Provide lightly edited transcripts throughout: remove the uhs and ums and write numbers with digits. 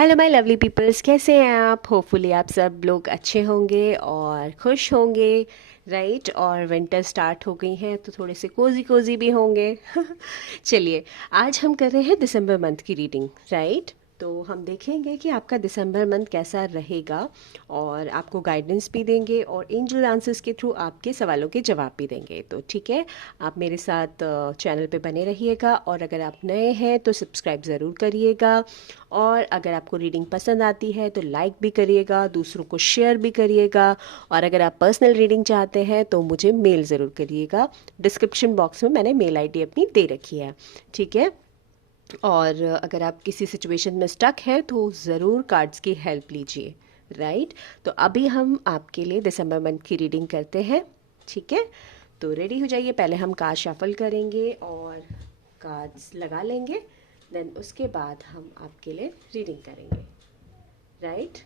Hello my lovely peoples, कैसे हैं आप? होपफुली आप सब लोग अच्छे होंगे और खुश होंगे। राइट, और विंटर स्टार्ट हो गई हैं तो थोड़े से कोजी कोजी भी होंगे। चलिए, आज हम कर रहे हैं दिसंबर मंथ की रीडिंग। राइट, तो हम देखेंगे कि आपका दिसंबर मंथ कैसा रहेगा और आपको गाइडेंस भी देंगे और एंजल आंसर्स के थ्रू आपके सवालों के जवाब भी देंगे। तो ठीक है, आप मेरे साथ चैनल पे बने रहिएगा और अगर आप नए हैं तो सब्सक्राइब ज़रूर करिएगा। और अगर आपको रीडिंग पसंद आती है तो लाइक भी करिएगा, दूसरों को शेयर भी करिएगा। और अगर आप पर्सनल रीडिंग चाहते हैं तो मुझे मेल ज़रूर करिएगा। डिस्क्रिप्शन बॉक्स में मैंने मेल आईडी अपनी दे रखी है। ठीक है, और अगर आप किसी सिचुएशन में स्टक हैं तो ज़रूर कार्ड्स की हेल्प लीजिए। राइट, तो अभी हम आपके लिए दिसंबर मंथ की रीडिंग करते हैं। ठीक है, तो रेडी हो जाइए। पहले हम कार्ड शफल करेंगे और कार्ड्स लगा लेंगे, देन उसके बाद हम आपके लिए रीडिंग करेंगे। राइट,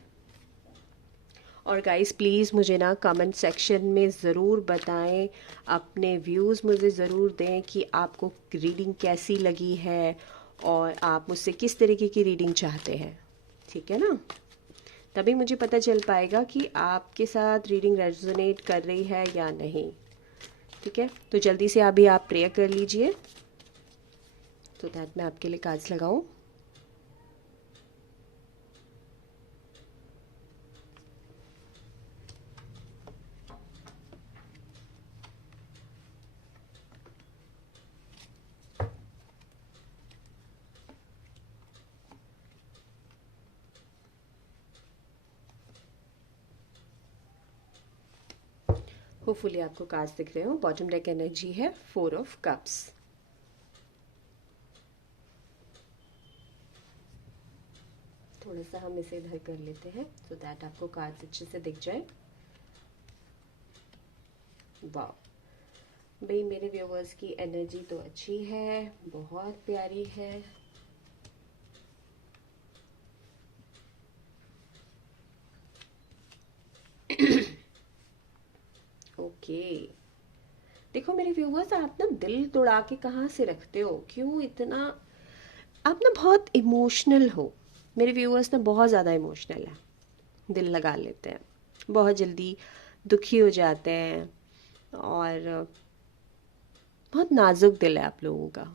और गाइस प्लीज़ मुझे ना कमेंट सेक्शन में ज़रूर बताएं, अपने व्यूज़ मुझे ज़रूर दें कि आपको रीडिंग कैसी लगी है और आप मुझसे किस तरीके की रीडिंग चाहते हैं। ठीक है ना, तभी मुझे पता चल पाएगा कि आपके साथ रीडिंग रेजोनेट कर रही है या नहीं। ठीक है, तो जल्दी से अभी आप प्रेयर कर लीजिए तो दैट मैं आपके लिए कार्ड्स लगाऊं। होपफुली आपको कार्ड्स दिख रहे हो। बॉटम डेक एनर्जी है 4 ऑफ कप्स। थोड़ा सा हम इसे इधर कर लेते हैं सो दैट आपको कार्ड्स अच्छे से दिख जाए। वाह भाई, मेरे व्यूवर्स की एनर्जी तो अच्छी है, बहुत प्यारी है। ओके, देखो मेरे व्यूवर्स, आप ना दिल तोड़ा के कहाँ से रखते हो? क्यों इतना? आप ना बहुत इमोशनल हो। मेरे व्यूवर्स ना बहुत ज़्यादा इमोशनल है, दिल लगा लेते हैं, बहुत जल्दी दुखी हो जाते हैं और बहुत नाजुक दिल है आप लोगों का।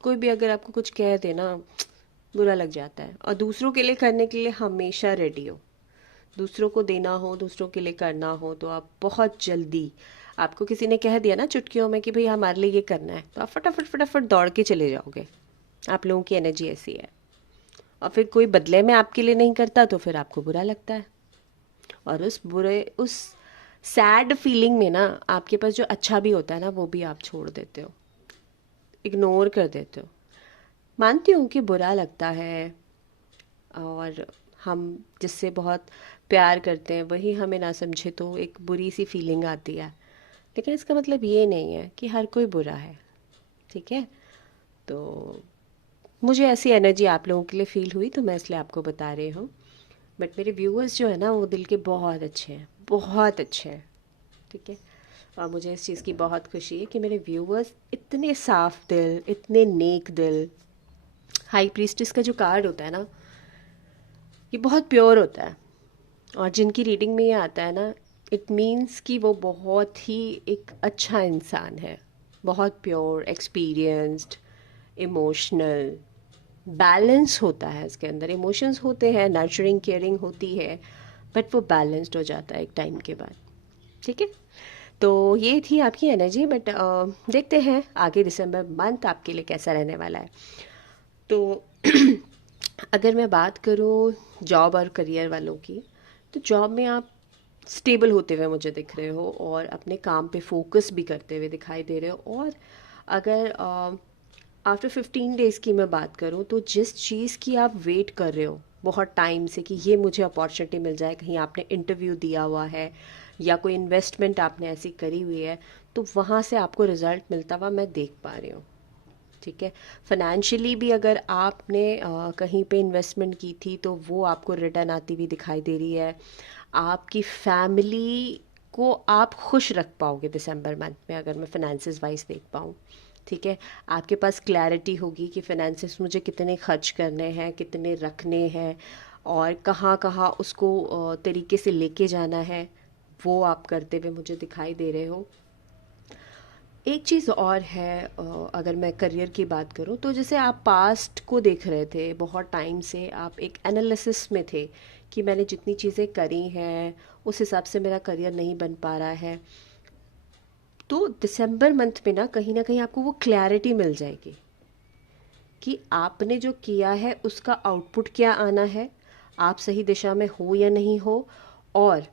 कोई भी अगर आपको कुछ कह दे ना, बुरा लग जाता है। और दूसरों के लिए करने के लिए हमेशा रेडी हो। दूसरों को देना हो, दूसरों के लिए करना हो तो आप बहुत जल्दी, आपको किसी ने कह दिया ना चुटकियों में कि भाई हमारे लिए ये करना है, तो आप फटाफट फटाफट दौड़ के चले जाओगे। आप लोगों की एनर्जी ऐसी है। और फिर कोई बदले में आपके लिए नहीं करता तो फिर आपको बुरा लगता है। और उस सैड फीलिंग में ना आपके पास जो अच्छा भी होता है ना वो भी आप छोड़ देते हो, इग्नोर कर देते हो। मानती हूँ कि बुरा लगता है और हम जिससे बहुत प्यार करते हैं वही हमें ना समझे तो एक बुरी सी फीलिंग आती है। लेकिन इसका मतलब ये नहीं है कि हर कोई बुरा है। ठीक है, तो मुझे ऐसी एनर्जी आप लोगों के लिए फील हुई तो मैं इसलिए आपको बता रही हूँ। बट मेरे व्यूअर्स जो है ना वो दिल के बहुत अच्छे हैं, बहुत अच्छे हैं। ठीक है, और मुझे इस चीज़ की बहुत खुशी है कि मेरे व्यूअर्स इतने साफ दिल, इतने नेक दिल। हाई प्रीस्टिस का जो कार्ड होता है ना, ये बहुत प्योर होता है। और जिनकी रीडिंग में ये आता है ना, इट मीन्स कि वो बहुत ही एक अच्छा इंसान है। बहुत प्योर, एक्सपीरियंस्ड, इमोशनल, बैलेंस होता है इसके अंदर। इमोशंस होते हैं, नर्चरिंग केयरिंग होती है, बट वो बैलेंस्ड हो जाता है एक टाइम के बाद। ठीक है, तो ये थी आपकी एनर्जी। बट देखते हैं आगे दिसंबर मंथ आपके लिए कैसा रहने वाला है। तो अगर मैं बात करूँ जॉब और करियर वालों की, तो जॉब में आप स्टेबल होते हुए मुझे दिख रहे हो और अपने काम पे फोकस भी करते हुए दिखाई दे रहे हो। और अगर आफ्टर 15 डेज़ की मैं बात करूँ तो जिस चीज़ की आप वेट कर रहे हो बहुत टाइम से कि ये मुझे अपॉर्चुनिटी मिल जाए, कहीं आपने इंटरव्यू दिया हुआ है या कोई इन्वेस्टमेंट आपने ऐसी करी हुई है, तो वहाँ से आपको रिज़ल्ट मिलता हुआ मैं देख पा रही हूँ। ठीक है, फाइनेंशियली भी अगर आपने कहीं पे इन्वेस्टमेंट की थी तो वो आपको रिटर्न आती हुई दिखाई दे रही है। आपकी फैमिली को आप खुश रख पाओगे दिसंबर मंथ में, अगर मैं फाइनेंसेस वाइज देख पाऊँ। ठीक है, आपके पास क्लैरिटी होगी कि फाइनेंसेस मुझे कितने खर्च करने हैं, कितने रखने हैं, और कहाँ कहाँ उसको तरीके से लेके जाना है, वो आप करते हुए मुझे दिखाई दे रहे हो। एक चीज़ और है, अगर मैं करियर की बात करूँ तो जैसे आप पास्ट को देख रहे थे, बहुत टाइम से आप एक एनालिसिस में थे कि मैंने जितनी चीज़ें करी हैं उस हिसाब से मेरा करियर नहीं बन पा रहा है। तो दिसंबर मंथ में ना कहीं आपको वो क्लैरिटी मिल जाएगी कि आपने जो किया है उसका आउटपुट क्या आना है, आप सही दिशा में हो या नहीं हो, और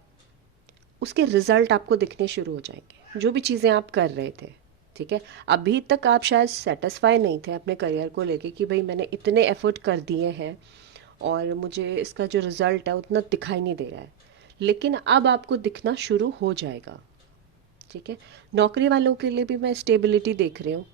उसके रिजल्ट आपको दिखने शुरू हो जाएंगे जो भी चीज़ें आप कर रहे थे। ठीक है, अभी तक आप शायद सेटिस्फाई नहीं थे अपने करियर को लेके कि भाई मैंने इतने एफर्ट कर दिए हैं और मुझे इसका जो रिज़ल्ट है उतना दिखाई नहीं दे रहा है, लेकिन अब आपको दिखना शुरू हो जाएगा। ठीक है, नौकरी वालों के लिए भी मैं स्टेबिलिटी देख रही हूँ,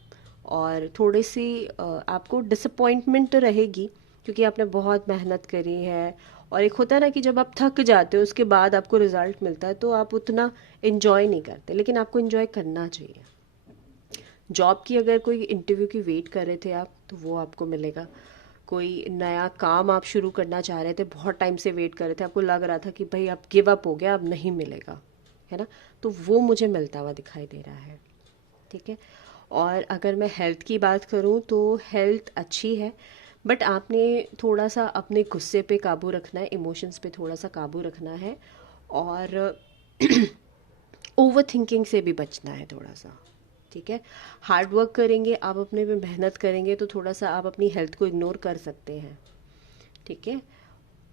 और थोड़ी सी आपको डिसअपॉइंटमेंट तो रहेगी क्योंकि आपने बहुत मेहनत करी है, और एक होता है ना कि जब आप थक जाते हो उसके बाद आपको रिजल्ट मिलता है तो आप उतना इन्जॉय नहीं करते, लेकिन आपको इन्जॉय करना चाहिए। जॉब की अगर कोई इंटरव्यू की वेट कर रहे थे आप, तो वो आपको मिलेगा। कोई नया काम आप शुरू करना चाह रहे थे, बहुत टाइम से वेट कर रहे थे, आपको लग रहा था कि भाई अब गिव अप हो गया, अब नहीं मिलेगा, है ना, तो वो मुझे मिलता हुआ दिखाई दे रहा है। ठीक है, और अगर मैं हेल्थ की बात करूं तो हेल्थ अच्छी है, बट आपने थोड़ा सा अपने गुस्से पे काबू रखना है, इमोशंस पे थोड़ा सा काबू रखना है, और ओवर थिंकिंग से भी बचना है थोड़ा सा। ठीक है, हार्ड वर्क करेंगे आप, अपने पे मेहनत करेंगे तो थोड़ा सा आप अपनी हेल्थ को इग्नोर कर सकते हैं। ठीक है,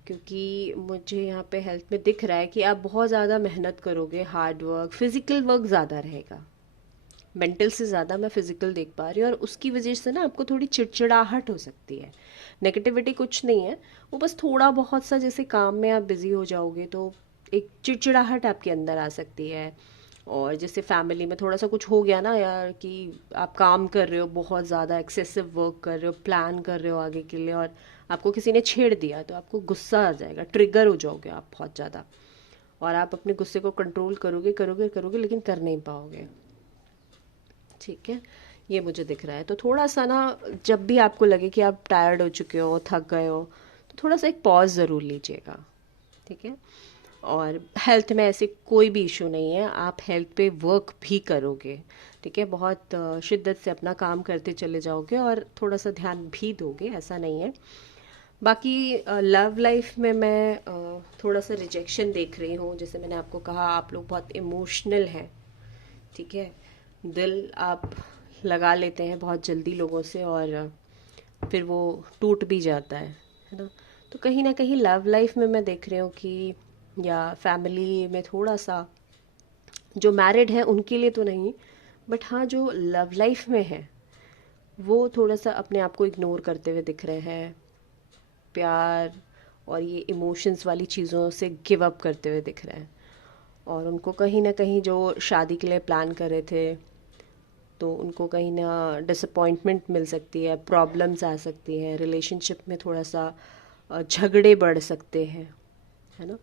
क्योंकि मुझे यहाँ पे हेल्थ में दिख रहा है कि आप बहुत ज़्यादा मेहनत करोगे, हार्ड वर्क, फिजिकल वर्क ज़्यादा रहेगा, मेंटल से ज़्यादा मैं फिजिकल देख पा रही हूँ, और उसकी वजह से ना आपको थोड़ी चिड़चिड़ाहट हो सकती है। नेगेटिविटी कुछ नहीं है, वो बस थोड़ा बहुत सा जैसे काम में आप बिजी हो जाओगे तो एक चिड़चिड़ाहट आपके अंदर आ सकती है। और जैसे फैमिली में थोड़ा सा कुछ हो गया ना यार, कि आप काम कर रहे हो, बहुत ज़्यादा एक्सेसिव वर्क कर रहे हो, प्लान कर रहे हो आगे के लिए, और आपको किसी ने छेड़ दिया तो आपको गुस्सा आ जाएगा, ट्रिगर हो जाओगे आप बहुत ज़्यादा, और आप अपने गुस्से को कंट्रोल करोगे करोगे करोगे लेकिन कर नहीं पाओगे। ठीक है, ये मुझे दिख रहा है। तो थोड़ा सा ना, जब भी आपको लगे कि आप टायर्ड हो चुके हो, थक गए हो, तो थोड़ा सा एक पॉज ज़रूर लीजिएगा। ठीक है, और हेल्थ में ऐसे कोई भी इशू नहीं है, आप हेल्थ पे वर्क भी करोगे। ठीक है, बहुत शिद्दत से अपना काम करते चले जाओगे और थोड़ा सा ध्यान भी दोगे, ऐसा नहीं है। बाकी लव लाइफ में मैं थोड़ा सा रिजेक्शन देख रही हूँ, जैसे मैंने आपको कहा आप लोग बहुत इमोशनल हैं। ठीक है, दिल आप लगा लेते हैं बहुत जल्दी लोगों से, और फिर वो टूट भी जाता है ना। तो कहीं ना कहीं लव लाइफ में मैं देख रही हूँ कि, या फैमिली में थोड़ा सा, जो मैरिड है उनके लिए तो नहीं, बट हाँ जो लव लाइफ में है वो थोड़ा सा अपने आप को इग्नोर करते हुए दिख रहे हैं, प्यार और ये इमोशंस वाली चीज़ों से गिव अप करते हुए दिख रहे हैं, और उनको कहीं ना कहीं जो शादी के लिए प्लान कर रहे थे तो उनको कहीं ना डिसअपॉइंटमेंट मिल सकती है, प्रॉब्लम्स आ सकती हैं, रिलेशनशिप में थोड़ा सा झगड़े बढ़ सकते हैं, है ना।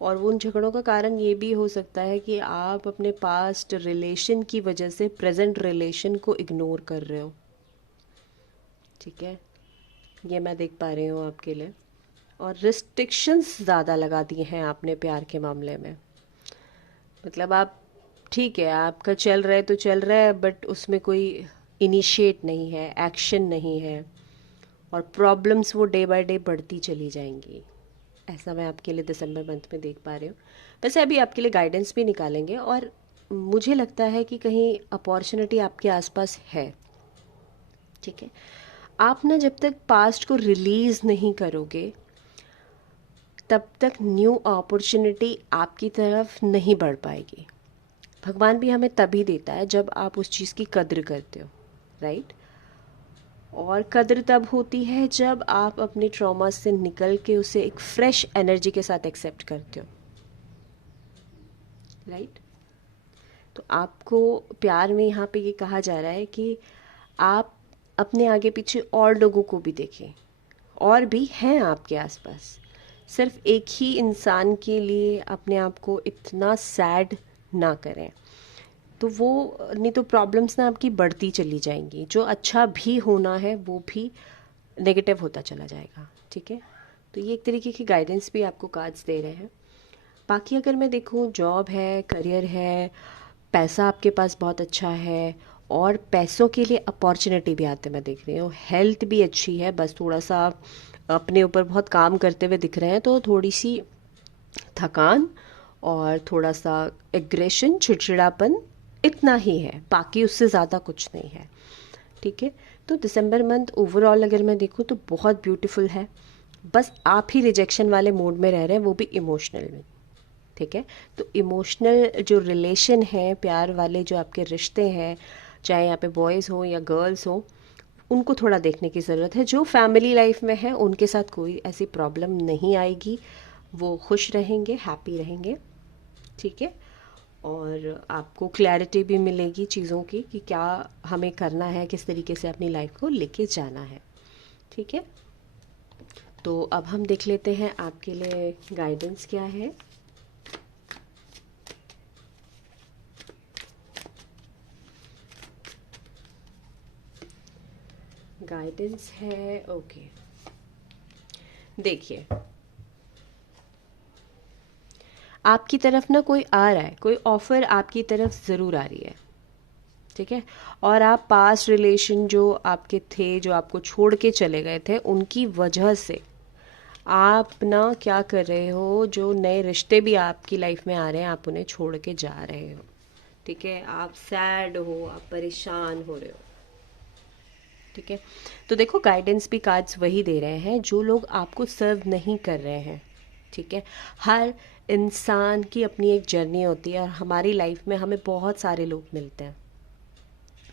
और वो उन झगड़ों का कारण ये भी हो सकता है कि आप अपने पास्ट रिलेशन की वजह से प्रेजेंट रिलेशन को इग्नोर कर रहे हो। ठीक है, ये मैं देख पा रही हूँ आपके लिए। और रिस्ट्रिक्शंस ज़्यादा लगा दिए हैं आपने प्यार के मामले में, मतलब आप, ठीक है आपका चल रहा है तो चल रहा है, बट उसमें कोई इनिशिएट नहीं है, एक्शन नहीं है, और प्रॉब्लम्स वो डे बाय डे बढ़ती चली जाएंगी। ऐसा मैं आपके लिए दिसंबर मंथ में देख पा रही हूँ। वैसे अभी आपके लिए गाइडेंस भी निकालेंगे, और मुझे लगता है कि कहीं अपॉर्चुनिटी आपके आसपास है। ठीक है, आप ना जब तक पास्ट को रिलीज़ नहीं करोगे तब तक न्यू अपॉर्चुनिटी आपकी तरफ नहीं बढ़ पाएगी। भगवान भी हमें तभी देता है जब आप उस चीज़ की कद्र करते हो, राइट। और कद्र तब होती है जब आप अपने ट्रॉमा से निकल के उसे एक फ्रेश एनर्जी के साथ एक्सेप्ट करते हो, राइट। तो आपको प्यार में यहाँ पे ये कहा जा रहा है कि आप अपने आगे पीछे और लोगों को भी देखें, और भी हैं आपके आसपास। सिर्फ एक ही इंसान के लिए अपने आप को इतना सैड ना करें। तो वो नहीं तो प्रॉब्लम्स ना आपकी बढ़ती चली जाएंगी, जो अच्छा भी होना है वो भी नेगेटिव होता चला जाएगा। ठीक है, तो ये एक तरीके की गाइडेंस भी आपको कार्ड्स दे रहे हैं। बाकी अगर मैं देखूँ, जॉब है, करियर है, पैसा आपके पास बहुत अच्छा है, और पैसों के लिए अपॉर्चुनिटी भी आते मैं देख रही हूँ। हेल्थ भी अच्छी है, बस थोड़ा सा आप अपने ऊपर बहुत काम करते हुए दिख रहे हैं, तो थोड़ी सी थकान और थोड़ा सा एग्रेशन, चिड़चिड़ापन, इतना ही है, बाकी उससे ज़्यादा कुछ नहीं है। ठीक है, तो दिसंबर मंथ ओवरऑल अगर मैं देखूँ तो बहुत ब्यूटीफुल है। बस आप ही रिजेक्शन वाले मोड में रह रहे हैं, वो भी इमोशनल में। ठीक है, तो इमोशनल जो रिलेशन है, प्यार वाले जो आपके रिश्ते हैं, चाहे यहाँ पे बॉयज़ हो या गर्ल्स हो, उनको थोड़ा देखने की ज़रूरत है। जो फैमिली लाइफ में है उनके साथ कोई ऐसी प्रॉब्लम नहीं आएगी, वो खुश रहेंगे, हैप्पी रहेंगे। ठीक है, और आपको क्लैरिटी भी मिलेगी चीज़ों की कि क्या हमें करना है, किस तरीके से अपनी लाइफ को लेके जाना है। ठीक है, तो अब हम देख लेते हैं आपके लिए गाइडेंस क्या है। गाइडेंस है, ओके, देखिए, आपकी तरफ ना कोई आ रहा है, कोई ऑफर आपकी तरफ ज़रूर आ रही है। ठीक है, और आप पास्ट रिलेशन जो आपके थे, जो आपको छोड़ के चले गए थे, उनकी वजह से आप ना क्या कर रहे हो, जो नए रिश्ते भी आपकी लाइफ में आ रहे हैं, आप उन्हें छोड़ के जा रहे हो। ठीक है, आप सैड हो, आप परेशान हो रहे हो। ठीक है, तो देखो, गाइडेंस भी कार्ड्स वही दे रहे हैं जो लोग आपको सर्व नहीं कर रहे हैं। ठीक है, हर इंसान की अपनी एक जर्नी होती है, और हमारी लाइफ में हमें बहुत सारे लोग मिलते हैं।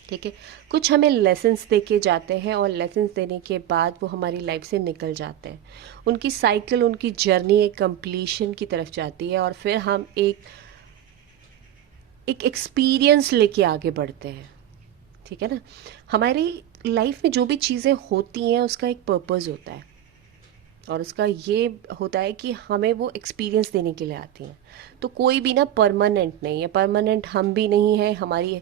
ठीक है, कुछ हमें लेसन्स दे के जाते हैं, और लेसन्स देने के बाद वो हमारी लाइफ से निकल जाते हैं। उनकी साइकिल, उनकी जर्नी एक कंप्लीशन की तरफ जाती है, और फिर हम एक एक्सपीरियंस लेके आगे बढ़ते हैं। ठीक है ना, हमारी लाइफ में जो भी चीज़ें होती हैं उसका एक पर्पस होता है, और उसका ये होता है कि हमें वो एक्सपीरियंस देने के लिए आती हैं। तो कोई भी ना परमानेंट नहीं है, परमानेंट हम भी नहीं है, हमारी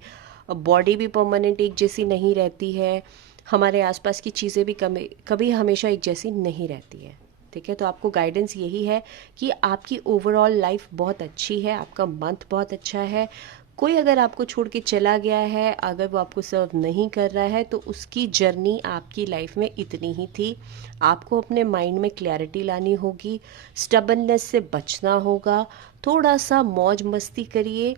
बॉडी भी परमानेंट एक जैसी नहीं रहती है, हमारे आसपास की चीज़ें भी कभी कभी हमेशा एक जैसी नहीं रहती है। ठीक है, तो आपको गाइडेंस यही है कि आपकी ओवरऑल लाइफ बहुत अच्छी है, आपका मंथ बहुत अच्छा है। कोई अगर आपको छोड़ के चला गया है, अगर वो आपको सर्व नहीं कर रहा है, तो उसकी जर्नी आपकी लाइफ में इतनी ही थी। आपको अपने माइंड में क्लैरिटी लानी होगी, स्टबननेस से बचना होगा, थोड़ा सा मौज मस्ती करिए,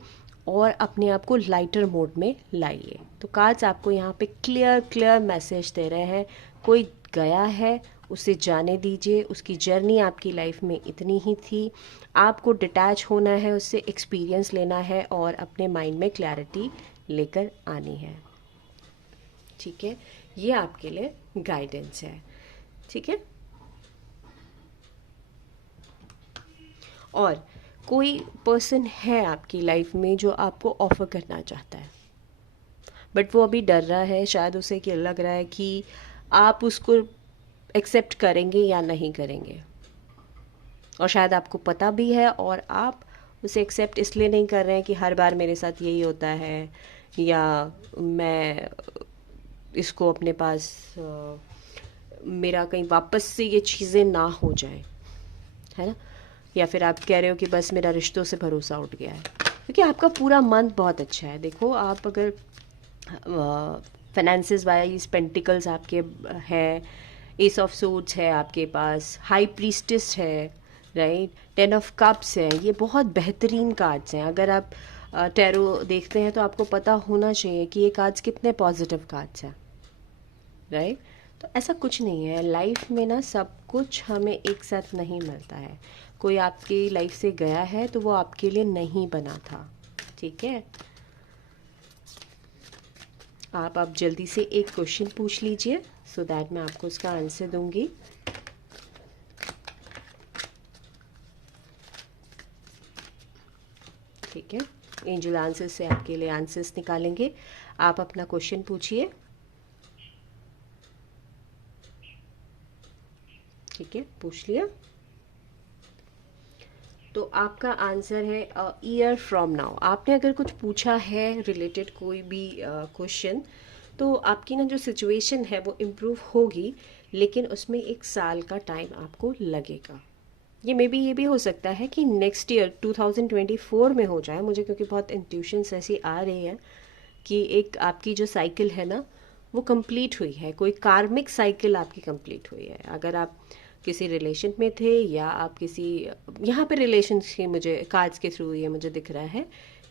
और अपने आप को लाइटर मोड में लाइए। तो कार्ड्स आपको यहाँ पे क्लियर क्लियर मैसेज दे रहे हैं, कोई गया है उसे जाने दीजिए, उसकी जर्नी आपकी लाइफ में इतनी ही थी। आपको डिटैच होना है उससे, एक्सपीरियंस लेना है, और अपने माइंड में क्लैरिटी लेकर आनी है। ठीक है, ये आपके लिए गाइडेंस है। ठीक है, और कोई पर्सन है आपकी लाइफ में जो आपको ऑफर करना चाहता है, बट वो अभी डर रहा है, शायद उसे क्या लग रहा है कि आप उसको एक्सेप्ट करेंगे या नहीं करेंगे, और शायद आपको पता भी है, और आप उसे एक्सेप्ट इसलिए नहीं कर रहे हैं कि हर बार मेरे साथ यही होता है, या मैं इसको अपने पास मेरा कहीं वापस से ये चीज़ें ना हो जाए, है ना, या फिर आप कह रहे हो कि बस मेरा रिश्तों से भरोसा उठ गया है। क्योंकि आपका पूरा मंथ बहुत अच्छा है। देखो, आप अगर फाइनेंसेस वाइज पेंटिकल्स आपके है, एस ऑफ सोर्ड्स है आपके पास, हाई प्रीस्टिस है, राइट, टेन ऑफ कप्स है, ये बहुत बेहतरीन कार्ड्स हैं। अगर आप टैरो देखते हैं तो आपको पता होना चाहिए कि ये कार्ड्स कितने पॉजिटिव कार्ड्स हैं, राइट। तो ऐसा कुछ नहीं है लाइफ में ना, सब कुछ हमें एक साथ नहीं मिलता है। कोई आपकी लाइफ से गया है तो वो आपके लिए नहीं बना था। ठीक है, आप अब जल्दी से एक क्वेश्चन पूछ लीजिए, सो दैट मैं आपको उसका आंसर दूंगी। ठीक है, एंजल आंसर से आपके लिए आंसर्स निकालेंगे। आप अपना क्वेश्चन पूछिए। ठीक है, पूछ लिया। तो आपका आंसर है ईयर फ्रॉम नाउ। आपने अगर कुछ पूछा है रिलेटेड कोई भी क्वेश्चन, तो आपकी ना जो सिचुएशन है वो इम्प्रूव होगी, लेकिन उसमें 1 साल का टाइम आपको लगेगा। ये मे बी ये भी हो सकता है कि नेक्स्ट ईयर 2024 में हो जाए मुझे, क्योंकि बहुत इंट्यूशंस ऐसी आ रही हैं कि एक आपकी जो साइकिल है ना वो कंप्लीट हुई है, कोई कार्मिक साइकिल आपकी कंप्लीट हुई है। अगर आप किसी रिलेशन में थे या आप किसी, यहाँ पे रिलेशन की मुझे कार्ड्स के थ्रू ये मुझे दिख रहा है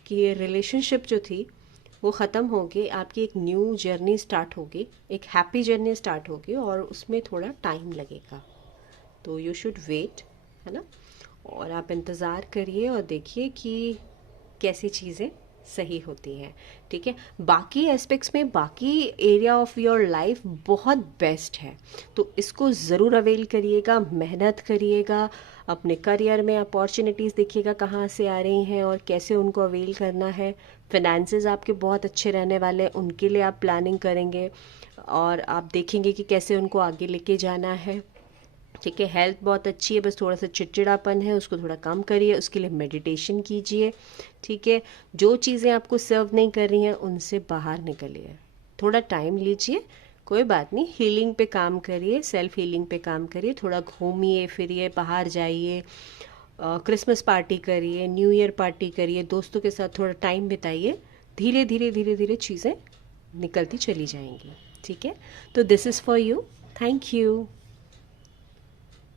कि ये रिलेशनशिप जो थी वो ख़त्म होगी, आपकी एक न्यू जर्नी स्टार्ट होगी, एक हैप्पी जर्नी स्टार्ट होगी, और उसमें थोड़ा टाइम लगेगा। तो यू शुड वेट, है ना। और आप इंतज़ार करिए और देखिए कि कैसी चीज़ें सही होती हैं, ठीक है। बाकी एस्पेक्ट्स में, बाकी एरिया ऑफ योर लाइफ बहुत बेस्ट है, तो इसको ज़रूर अवेल करिएगा, मेहनत करिएगा, अपने करियर में अपॉर्चुनिटीज़ देखिएगा कहाँ से आ रही हैं और कैसे उनको अवेल करना है। फिनेंसेस आपके बहुत अच्छे रहने वाले हैं, उनके लिए आप प्लानिंग करेंगे और आप देखेंगे कि कैसे उनको आगे लेके जाना है, ठीक है। हेल्थ बहुत अच्छी है, बस थोड़ा सा चिड़चिड़ापन है, उसको थोड़ा कम करिए, उसके लिए मेडिटेशन कीजिए, ठीक है। जो चीज़ें आपको सर्व नहीं कर रही हैं उनसे बाहर निकलिए, थोड़ा टाइम लीजिए, कोई बात नहीं, हीलिंग पे काम करिए, सेल्फ हीलिंग पे काम करिए, थोड़ा घूमिए फिरिए, बाहर जाइए, क्रिसमस पार्टी करिए, न्यू ईयर पार्टी करिए, दोस्तों के साथ थोड़ा टाइम बिताइए, धीरे धीरे धीरे धीरे चीज़ें निकलती चली जाएंगी, ठीक है। तो this is for you. Thank you.